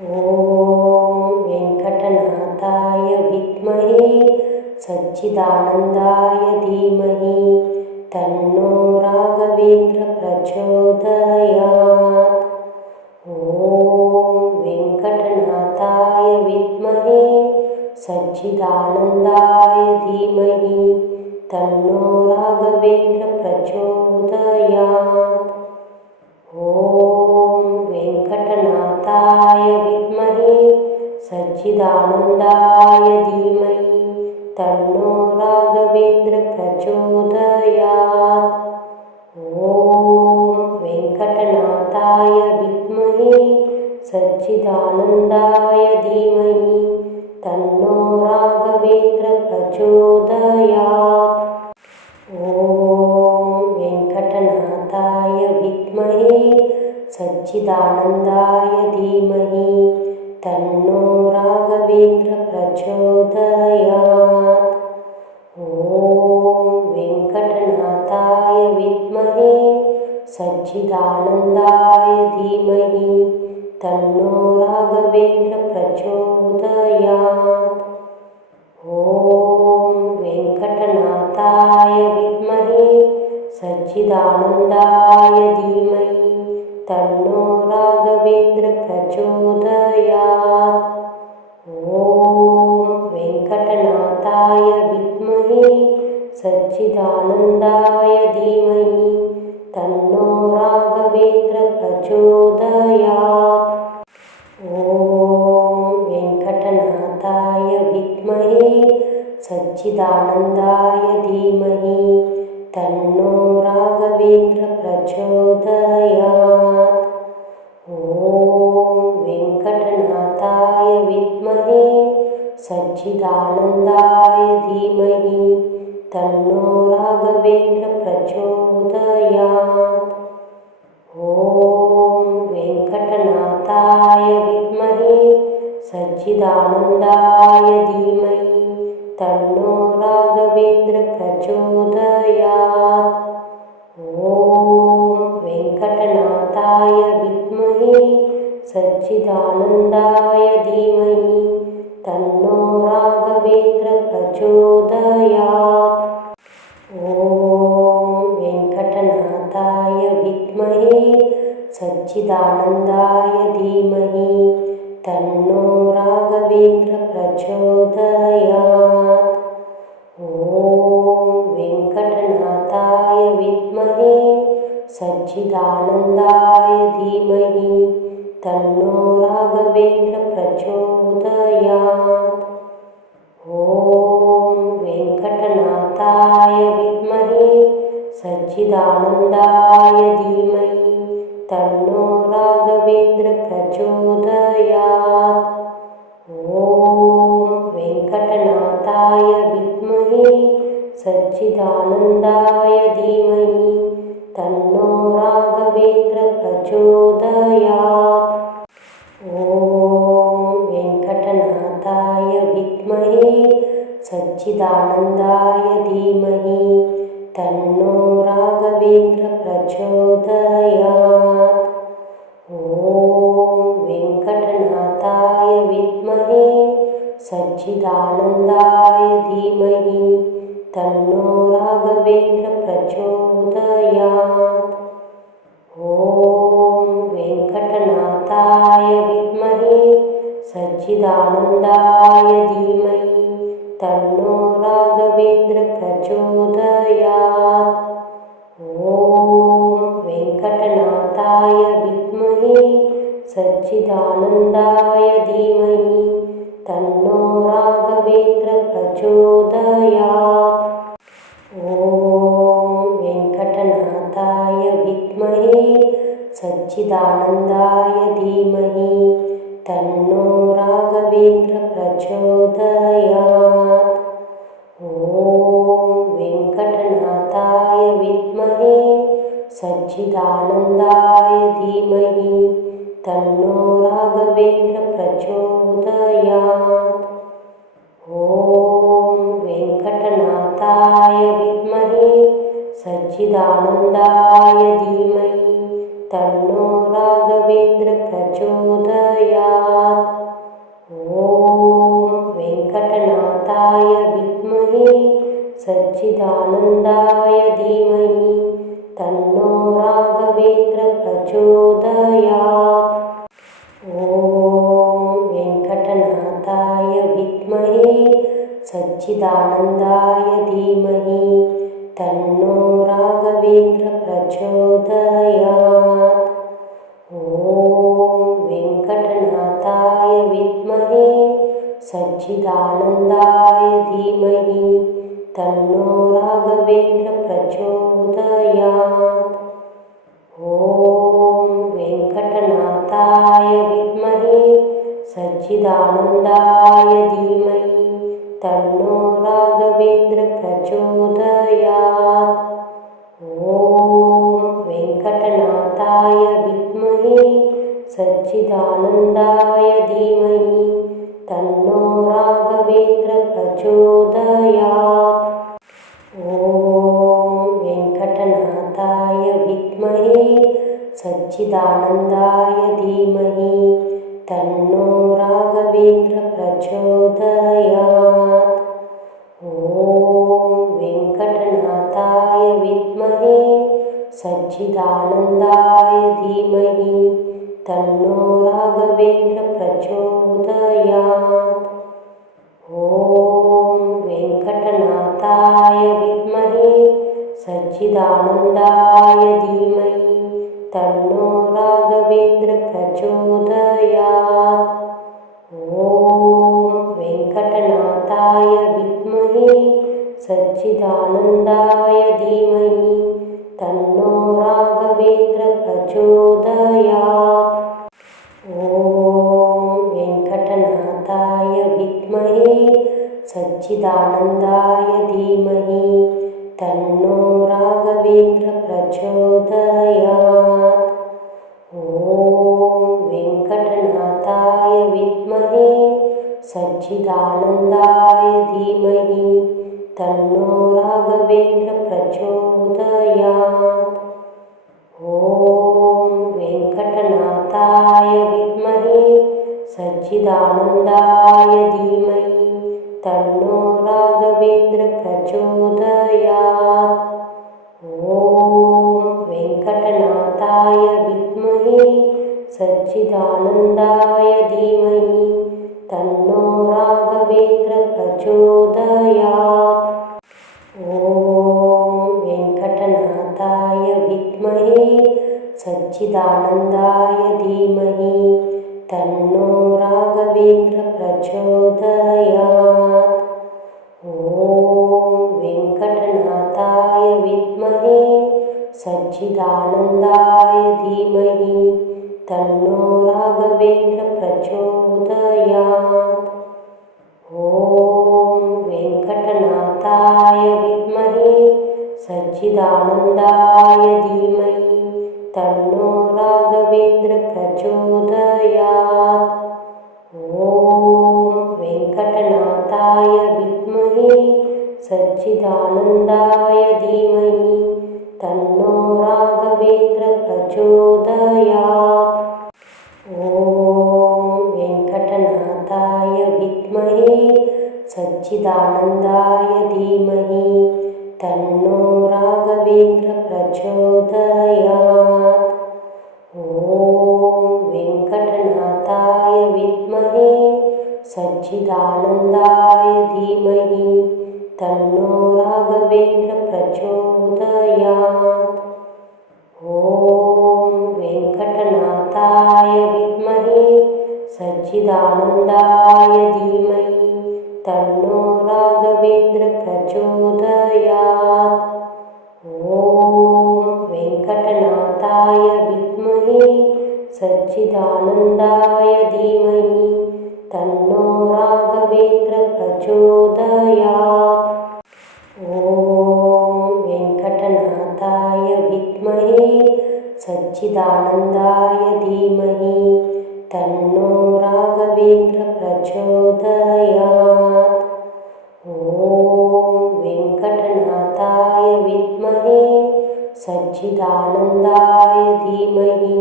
ॐ वेङ्कटनाथाय विद्महे सच्चिदानन्दाय धीमहि तन्नो राघवेन्द्र प्रचोदयात् ॐ वेङ्कटनाथाय विद्महे सच्चिदानन्दाय धीमहि तन्नो राघवेन्द्र वेङ्कटनाथाय विद्महे सच्चिदानन्दाय धीमहि तन्नो राघवेन्द्र प्रचोदयात्। ॐ वेङ्कटनाथाय विद्महे सच्चिदानन्दाय धीमहि तन्नो राघवेन्द्र प्रचोदयात्। ॐ सच्चिदानन्दाय धीमहि तन्नो राघवेन्द्र प्रचोदयात् ॐ वेङ्कटनाथाय विद्महे सच्चिदानन्दाय धीमहि तन्नो राघवेन्द्र प्रचोदयात् ॐ वेङ्कटनाथाय विद्महे सच्चिदानन्दाय धीमहि तन्नो राघवेन्द्र प्रचोदयात्। ॐ वेङ्कटनाथाय विद्महे सच्चिदानन्दाय धीमहि तन्नो राघवेन्द्र प्रचोदयात्। ॐ वेङ्कटनाथाय विद्महे सच्चिदानन्दाय धीमहि तन्नो राघवेन्द्र प्रचोदयात् ॐ वेङ्कटनाथाय विद्महे सच्चिदानन्दाय धीमहि तन्नो राघवेन्द्र प्रचोदयात् ॐ वेङ्कटनाथाय विद्महे सच्चिदानन्दाय धीमहि तन्नो राघवेन्द्र प्रचोदयात्। ॐ वेङ्कटनाथाय विद्महे सच्चिदानन्दाय धीमहि तन्नो राघवेन्द्र प्रचोदयात्। ॐ वेङ्कटनाथाय विद्महे सच्चिदानन्दाय धीमहि तन्नो राघवेन्द्र सच्चिदानन्दाय धीमहि तन्नो राघवेन्द्र प्रचोदयात्। ॐ वेङ्कटनाथाय विद्महे सच्चिदानन्दाय धीमहि तन्नो राघवेन्द्र प्रचोदयात्। ॐ वेङ्कटनाथाय विद्महे सच्चिदानन्दाय धीमहि तन्नो राघवेन्द्र प्रचोदयात् ॐ वेङ्कटनाथाय विद्महे सच्चिदानन्दाय धीमहि तन्नो राघवेन्द्र प्रचोदयात् ॐ वेङ्कटनाथाय विद्महे सच्चिदानन्दाय धीमहि तन्नो राघवेन्द्र प्रचोदयात्। ॐ वेङ्कटनाथाय विद्महे सच्चिदानन्दाय धीमहि तन्नो राघवेन्द्र प्रचोदयात्। ॐ वेङ्कटनाथाय विद्महे सच्चिदानन्दाय धीमहि तन्नो राघवेन्द्र प्रचोदयात् विद्महे सच्चिदानन्दाय धीमहि तन्नो राघवेन्द्र प्रचोदयात् ॐ वेङ्कटनाथाय विद्महे सच्चिदानन्दाय धीमहि तन्नो राघवेन्द्र प्रचोदयात् ॐ वेङ्कटनाथाय विद्महे सच्चिदानन्दाय धीमहि तन्नो राघवेन्द्रप्रचोदयात्। ॐ वेङ्कटनाथाय विद्महे सच्चिदानन्दाय धीमहि तन्नो राघवेन्द्रप्रचोदयात्। ॐ वेङ्कटनाथाय विद्महे सच्चिदानन्दाय धीमहि प्रचोदयात्। ॐ वेङ्कटनाथाय विद्महे सच्चिदानन्दाय धीमहि तन्नो राघवेन्द्र प्रचोदयात्। ॐ वेङ्कटनाथाय विद्महे सच्चिदानन्दाय धीमहि तन्नो राघवेन्द्र प्रचोदयात् ॐ वेङ्कटनाथाय विद्महे सच्चिदानन्दाय धीमहि तन्नो राघवेन्द्र प्रचोदयात् ॐ वेङ्कटनाथाय विद्महे सच्चिदानन्दाय धीमहि तन्नो राघवेन्द्र प्रचोदयात् ॐ सच्चिदानन्दाय धीमहि तन्नो राघवेन्द्र प्रचोदयात् ॐ वेङ्कटनाथाय विद्महे सच्चिदानन्दाय धीमहि तन्नो राघवेन्द्र प्रचोदयात् ॐ वेङ्कटनाथाय विद्महे सच्चिदानन्दाय धीमहि तन्नो राघवेन्द्र प्रचोदयात् ॐ वेङ्कटनाथाय विद्महे सच्चिदानन्दाय धीमहि तन्नो राघवेन्द्र प्रचोदयात् ॐ वेङ्कटनाथाय विद्महे सच्चिदानन्दाय धीमहि तन्नो राघवेन्द्र प्रचोदयात् ॐ वेङ्कटनाथाय विद्महे सच्चिदानन्दाय धीमहि तन्नो राघवेन्द्र प्रचोदयात् ॐ वेङ्कटनाथाय विद्महे सच्चिदानन्दाय धीमहि तन्नो राघवेन्द्र सच्चिदानन्दाय धीमहि तन्नो राघवेन्द्र प्रचोदयात्। ॐ वेङ्कटनाथाय विद्महे सच्चिदानन्दाय धीमहि तन्नो राघवेन्द्र प्रचोदयात्। ॐ वेङ्कटनाथाय विद्महे सच्चिदानन्दाय धीमहि प्रचोदयात् ॐ वेङ्कटनाथाय विद्महे सच्चिदानन्दाय धीमहि तन्नो राघवेन्द्र प्रचोदयात् ॐ वेङ्कटनाथाय विद्महे सच्चिदानन्दाय धीमहि तन्नो राघवेन्द्र प्रचोदयात् ॐ वेङ्कटनाथाय विद्महे सच्चिदानन्दाय धीमहि तन्नो राघवेन्द्र प्रचोदयात् ॐ वेङ्कटनाथाय विद्महे सच्चिदानन्दाय धीमहि तन्नो राघवेन्द्र प्रचोदयात् ॐ वेङ्कटनाथाय विद्महे सच्चिदानन्दाय धीमहि तन्नो राघवेन्द्र प्रचोदयात् ॐ वेङ्कटनाथाय विद्महे सच्चिदानन्दाय धीमहि तन्नो राघवेन्द्र सच्चिदानन्दाय धीमहि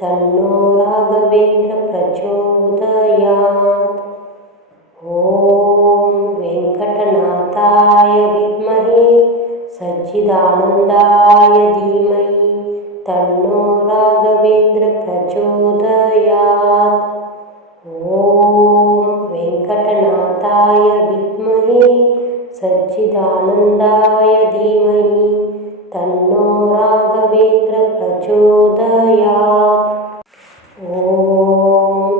तन्नो राघवेन्द्रप्रचोदयात् ॐ वेङ्कटनाथाय विद्महे सच्चिदानन्दाय धीमहि तन्नो राघवेन्द्रप्रचोदयात् ॐ वेङ्कटनाथाय विद्महे सच्चिदानन्दाय धीमहि तन्नो राघवेन्द्र प्रचोदयात् ॐ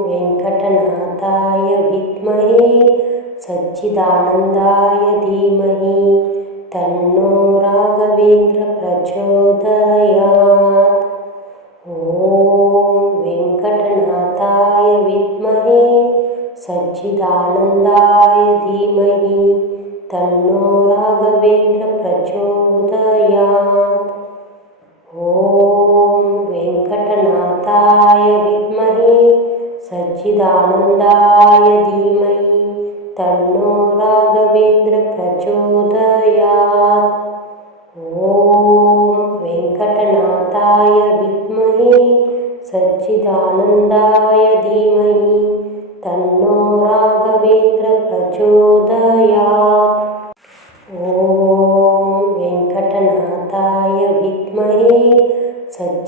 वेङ्कटनाथाय विद्महे सच्चिदानन्दाय धीमहि तन्नो राघवेन्द्र प्रचोदयात् ॐ वेङ्कटनाथाय विद्महे सच्चिदानन्दाय धीमहि तन्नो राघवेन्द्र प्रचोदयात्। ॐ वेङ्कटनाथाय विद्महे सच्चिदानन्दाय धीमहि तन्नो राघवेन्द्र प्रचोदयात्। ॐ वेङ्कटनाथाय विद्महे सच्चिदानन्दाय धीमहि तन्नो राघवेन्द्र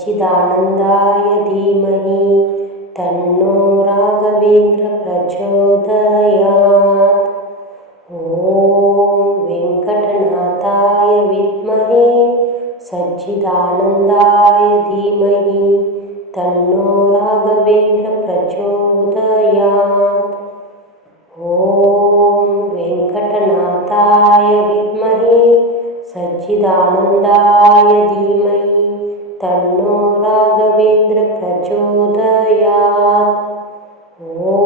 सच्चिदानन्दाय धीमहि तन्नो राघवेन्द्र प्रचोदयात् ॐ वेङ्कटनाथाय विद्महे सच्चिदानन्दाय धीमहि तन्नो राघवेन्द्र प्रचोदयात् ॐ वेङ्कटनाथाय विद्महे सच्चिदानन्दाय धीमहि तन्नो राघवेन्द्र प्रचोदयात्। ॐ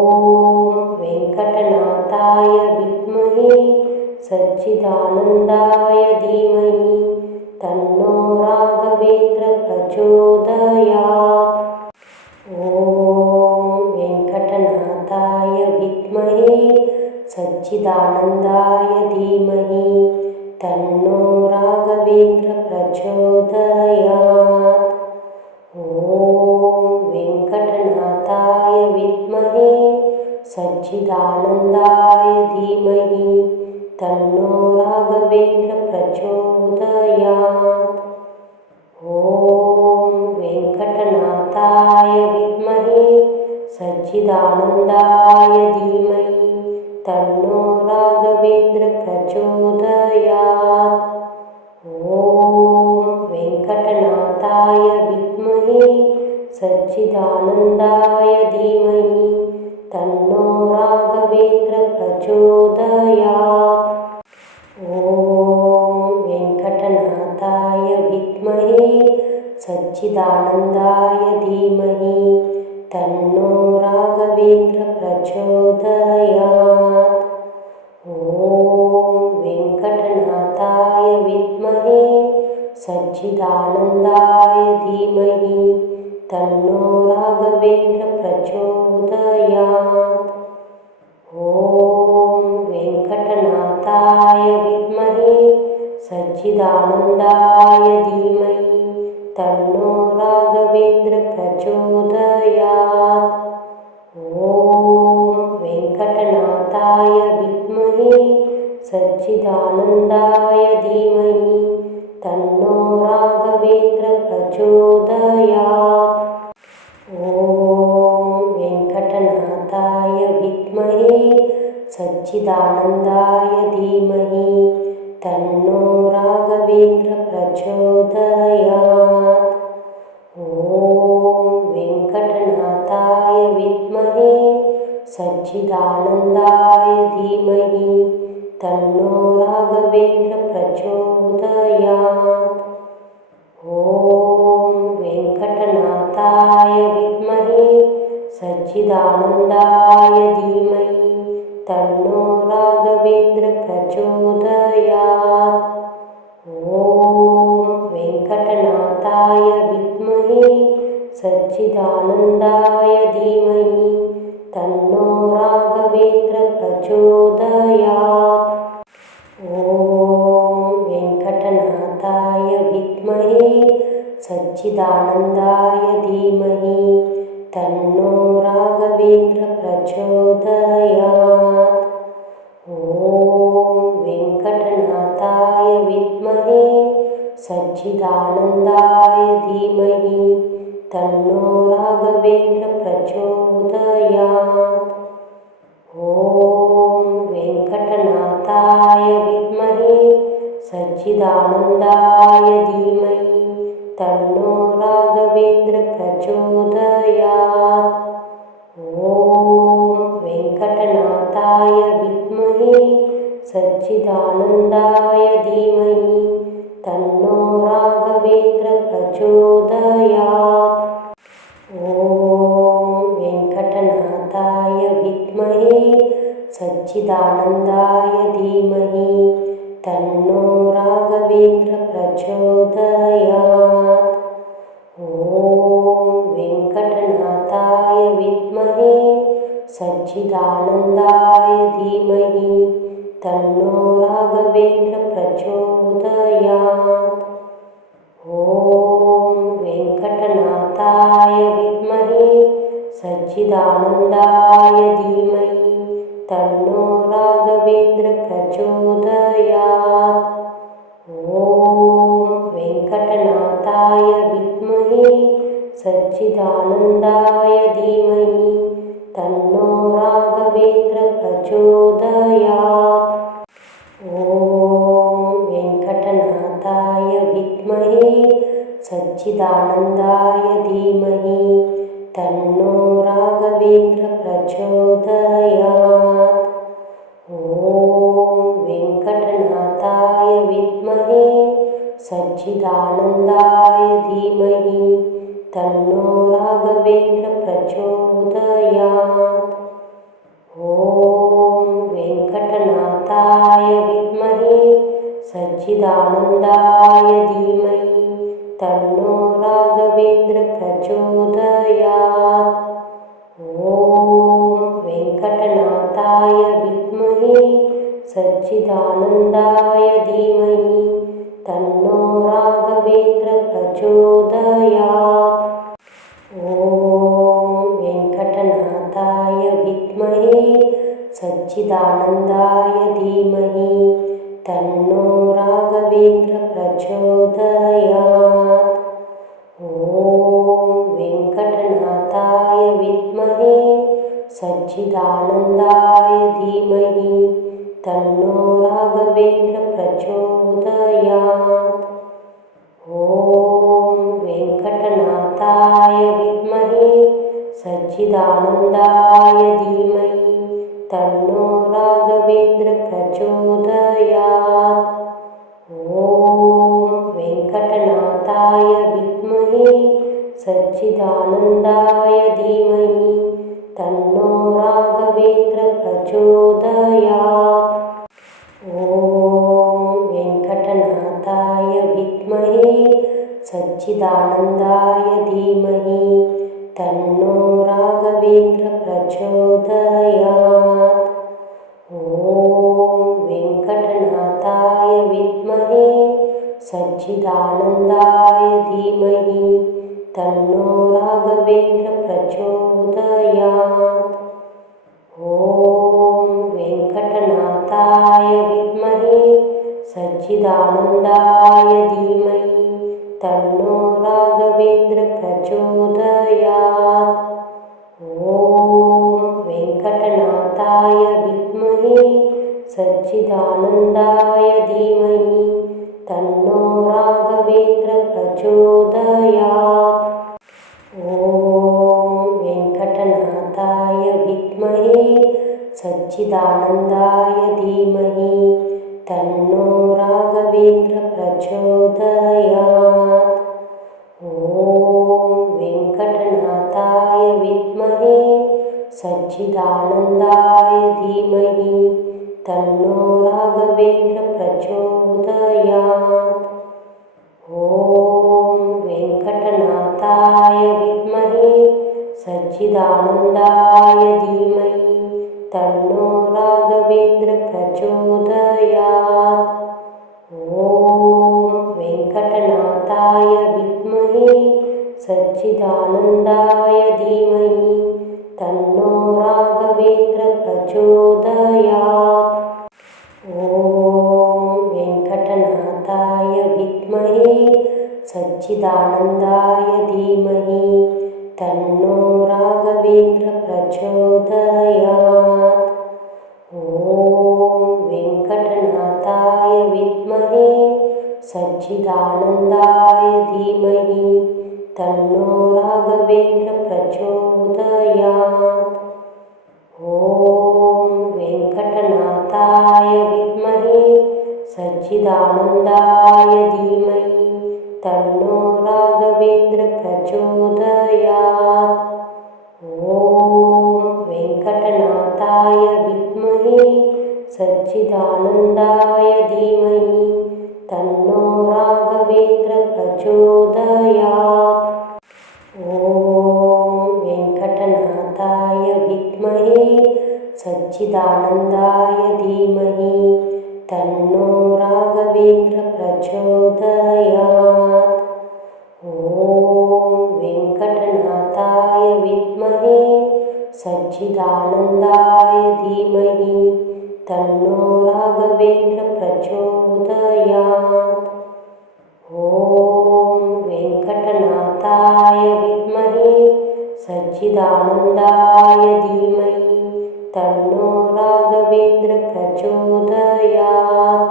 वेङ्कटनाथाय विद्महे सच्चिदानन्दाय धीमहि तन्नो राघवेन्द्र प्रचोदयात्। ॐ वेङ्कटनाथाय विद्महे सच्चिदानन्दाय धीमहि तन्नो राघवेन्द्र सच्चिदानन्दाय धीमहि तन्नो राघवेन्द्र प्रचोदयात्। ॐ वेङ्कटनाथाय विद्महे सच्चिदानन्दाय धीमहि तन्नो राघवेन्द्र प्रचोदयात्। ॐ वेङ्कटनाथाय विद्महे सच्चिदानन्दाय धीमहि तन्नो राघवेन्द्र प्रचोदयात् ॐ वेङ्कटनाथाय विद्महे सच्चिदानन्दाय धीमहि तन्नो राघवेन्द्र प्रचोदयात् ॐ वेङ्कटनाथाय विद्महे सच्चिदानन्दाय धीमहि तन्नो राघवेन्द्र प्रचोदयात्। ॐ वेङ्कटनाथाय विद्महे सच्चिदानन्दाय धीमहि तन्नो राघवेन्द्र प्रचोदयात्। ॐ वेङ्कटनाथाय विद्महे सच्चिदानन्दाय धीमहि तन्नो राघवेन्द्र सच्चिदानन्दाय धीमहि तन्नो राघवेन्द्र प्रचोदयात् ॐ वेङ्कटनाथाय विद्महे सच्चिदानन्दाय धीमहि तन्नो राघवेन्द्र प्रचोदयात् ॐ वेङ्कटनाथाय विद्महे सच्चिदानन्दाय धीमहि तन्नो राघवेन्द्र प्रचोदयात् ॐ वेङ्कटनाथाय विद्महे सच्चिदानन्दाय धीमहि तन्नो राघवेन्द्र प्रचोदयात् ॐ वेङ्कटनाथाय विद्महे सच्चिदानन्दाय धीमहि तन्नो राघवेन्द्र सच्चिदानन्दाय धीमहि तन्नो राघवेन्द्र प्रचोदयात्। ॐ वेङ्कटनाथाय विद्महे सच्चिदानन्दाय धीमहि तन्नो राघवेन्द्र प्रचोदयात्। ॐ वेङ्कटनाथाय विद्महे सच्चिदानन्दाय धीमहि प्रचोदयात्। ॐ वेङ्कटनाथाय विद्महे सच्चिदानन्दाय धीमहि तन्नो राघवेन्द्र प्रचोदयात्। ॐ वेङ्कटनाथाय विद्महे सच्चिदानन्दाय धीमहि तन्नो राघवेन्द्र प्रचोदयात्। ॐ वेङ्कटनाथाय विद्महे सच्चिदानन्दाय धीमहि तन्नो राघवेन्द्र प्रचोदयात् ॐ वेङ्कटनाथाय विद्महे सच्चिदानन्दाय धीमहि तन्नो राघवेन्द्र प्रचोदयात् ॐ सच्चिदानन्दाय धीमहि तन्नो राघवेन्द्र प्रचोदयात्। ॐ वेङ्कटनाथाय विद्महे सच्चिदानन्दाय धीमहि तन्नो राघवेन्द्र प्रचोदयात्। ॐ वेङ्कटनाथाय विद्महे सच्चिदानन्दाय धीमहि तन्नो राघवेन्द्र प्रचोदयात् ॐ वेङ्कटनाथाय विद्महे सच्चिदानन्दाय धीमहि तन्नो राघवेन्द्र प्रचोदयात् ॐ वेङ्कटनाथाय विद्महे सच्चिदानन्दाय धीमहि तन्नो प्रचोदयात् ॐ वेङ्कटनाथाय विद्महे सच्चिदानन्दाय धीमहि तन्नो राघवेन्द्र प्रचोदयात् ॐ वेङ्कटनाथाय विद्महे सच्चिदानन्दाय धीमहि तन्नो राघवेन्द्र प्रचोदयात् वेङ्कटनाथाय विद्महे सच्चिदानन्दाय धीमहि तन्नो राघवेन्द्र प्रचोदयात् ॐ वेङ्कटनाथाय विद्महे सच्चिदानन्दाय धीमहि तन्नो राघवेन्द्र प्रचोदयात् ॐ वेङ्कटनाथाय विद्महे सच्चिदानन्दाय धीमहि तन्नो राघवेन्द्र प्रचोदयात् ॐ वेङ्कटनाथाय विद्महे सच्चिदानन्दाय धीमहि तन्नो राघवेन्द्र प्रचोदयात् ॐ वेङ्कटनाथाय विद्महे सच्चिदानन्दाय धीमहि तन्नो राघवेन्द्र प्रचोदयात् ॐ वेङ्कटनाथाय विद्महे सच्चिदानन्दाय धीमहि तन्नो राघवेन्द्र प्रचोदयात् ॐ वेङ्कटनाथाय विद्महे सच्चिदानन्दाय धीमहि तन्नो राघवेन्द्र सच्चिदानन्दाय धीमहि तन्नो राघवेन्द्र प्रचोदयात्। ॐ वेङ्कटनाथाय विद्महे सच्चिदानन्दाय धीमहि तन्नो राघवेन्द्र प्रचोदयात्। ॐ वेङ्कटनाथाय विद्महे सच्चिदानन्दाय प्रचोदयात् ॐ वेङ्कटनाथाय विद्महे सच्चिदानन्दाय धीमहि तन्नो राघवेन्द्र प्रचोदयात् ॐ वेङ्कटनाथाय विद्महे सच्चिदानन्दाय धीमहि तन्नो राघवेन्द्र प्रचोदयात् ॐ वेङ्कटनाथाय विद्महे सच्चिदानन्दाय धीमहि तन्नो राघवेन्द्र प्रचोदयात् ॐ वेङ्कटनाथाय विद्महे सच्चिदानन्दाय धीमहि तन्नो राघवेन्द्र सच्चिदानन्दाय धीमहि तन्नो राघवेन्द्र प्रचोदयात्। ॐ वेङ्कटनाथाय विद्महे सच्चिदानन्दाय धीमहि तन्नो राघवेन्द्र प्रचोदयात्।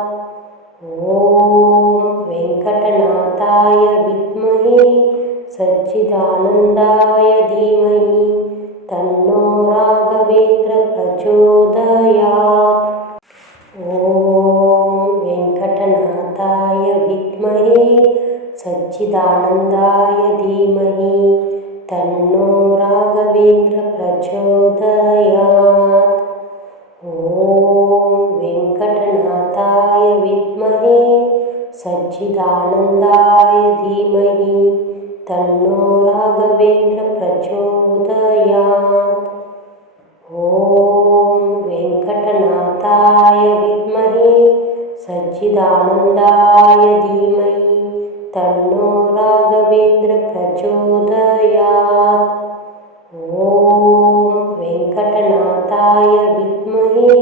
ॐ वेङ्कटनाथाय विद्महे सच्चिदानन्दाय धीमहि प्रचोदयात्। ॐ वेङ्कटनाथाय विद्महे सच्चिदानन्दाय धीमहि तन्नो राघवेन्द्र प्रचोदयात्। ॐ वेङ्कटनाथाय विद्महे सच्चिदानन्दाय धीमहि तन्नो राघवेन्द्र प्रचोदयात्। ॐ सच्चिदानन्दाय धीमहि तन्नो राघवेन्द्र प्रचोदयात्। ॐ वेङ्कटनाथाय विद्महे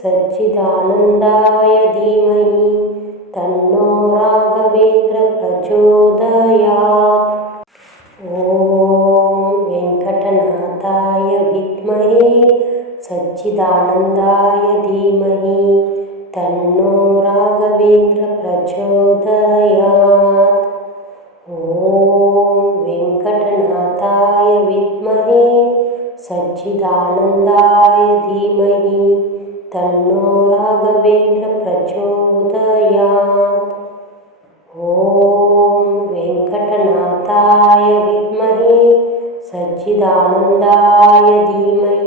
सच्चिदानन्दाय धीमहि तन्नो राघवेन्द्र प्रचोदयात्। ॐ सच्चिदानन्दाय धीमहि तन्नो राघवेन्द्र प्रचोदयात् ॐ वेङ्कटनाथाय विद्महे सच्चिदानन्दाय धीमहि तन्नो राघवेन्द्र प्रचोदयात् ॐ वेङ्कटनाथाय विद्महे सच्चिदानन्दाय धीमहि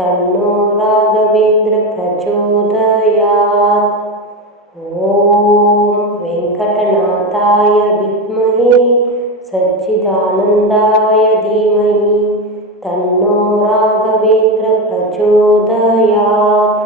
तन्नो राघवेन्द्र प्रचोदयात्। ॐ वेङ्कटनाथाय विद्महे सच्चिदानन्दाय धीमहि तन्नो राघवेन्द्र प्रचोदयात्